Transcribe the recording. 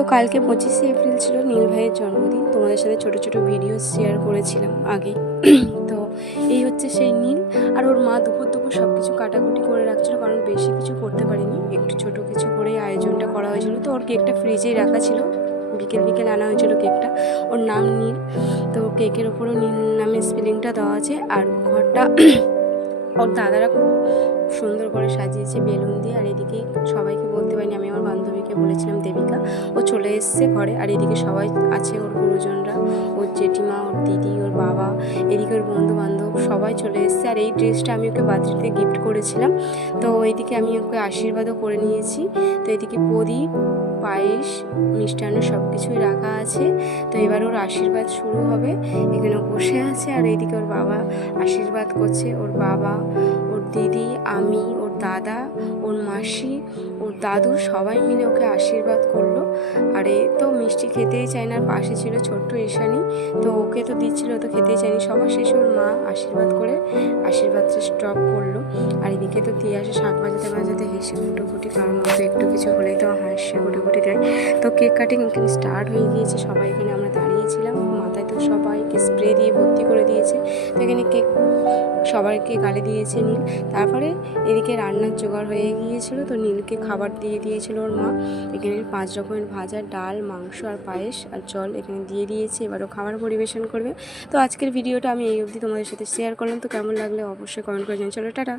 তো কালকে 25শে এপ্রিল ছিল নীল ভাইয়ের জন্মদিন। তোমাদের সাথে ছোট ছোট ভিডিও শেয়ার করেছিলাম আগে। তো এই হচ্ছে সেই নীল। আর ওর মা দুপুর সব কিছু কাটাকুটি করে রাখছিল, কারণ বেশি কিছু করতে পারিনি, একটু ছোট কিছু করেই আয়োজনটা করা হয়েছিল। তো ওর কেকটা ফ্রিজেই রাখা ছিল, বিকেল আনা হয়েছিল কেকটা। ওর নাম নীল, তো কেকের ওপরও নীল নামের স্পেলিংটা দেওয়া আছে। আর ঘরটা ওর দাদারা খুব সুন্দর করে সাজিয়েছে বেলুন দিয়ে। আর এদিকে সবাইকে বলতে পারিনি, আমি আমার বান্ধবীকে বলেছিলাম, দেবিকা, ও চলে এসছে ঘরে। আর এদিকে সবাই আছে, ওর গুরুজনরা, ওর জেঠিমা, ওর দিদি, ওর বাবা, এদিকে ওর বন্ধু বান্ধব সবাই চলে এসছে। আর এই ড্রেসটা আমি ওকে বার্থডেতে গিফট করেছিলাম। তো এইদিকে আমি ওকে আশীর্বাদও করে নিয়েছি। তো এদিকে প্রদীপ, পায়েস, মিষ্টান্ন সব কিছুই রাখা আছে। তো এবার ওর আশীর্বাদ শুরু হবে। এখানে বসে আছে, আর এইদিকে ওর বাবা আশীর্বাদ করছে। ওর বাবা, ওর দিদি, আমি, ওর দাদা, ওর মাসি, ওর দাদু সবাই মিলে ওকে আশীর্বাদ করলো। আর এ তো মিষ্টি খেতেই চায় না। আর পাশে ছিল ছোট্ট ঈশানী, তো ওকে তো দিচ্ছিল, তো খেতেই চায়নি। সবার শেষে ওর মা আশীর্বাদ করে আশীর্বাদটা স্টপ করলো। আর এদিকে তো দিয়ে আসে শাক বাজাতে হেসে ফুটোফুটি, কারণ ও তো একটু কিছু হলেই তো হাসে ফুটোফুটি দেয়। তো কেক কাটিং এখানে স্টার্ট হয়ে গিয়েছে। সবাই এখানে আমরা দাঁড়িয়েছিলাম, মাথায় তো সবাইকে স্প্রে দিয়ে ভর্তি করে দিয়েছে। তো এখানে কেক সবাইকে গালে দিয়েছে নীল। তারপরে এদিকে রান্নার জোগাড় হয়ে গিয়েছিল, তো নীলকে খাবার দিয়ে দিয়েছিল ওর মা। এখানে 5 রকমের ভাজা, ডাল, মাংস আর পায়েস আর জল এখানে দিয়ে দিয়েছে। এবারও খাবার পরিবেশন করবে। তো আজকের ভিডিওটা আমি এই অবধি তোমাদের সাথে শেয়ার করলাম। তো কেমন লাগলে অবশ্যই কমেন্ট করে জানিয়ে। চলো টাটা।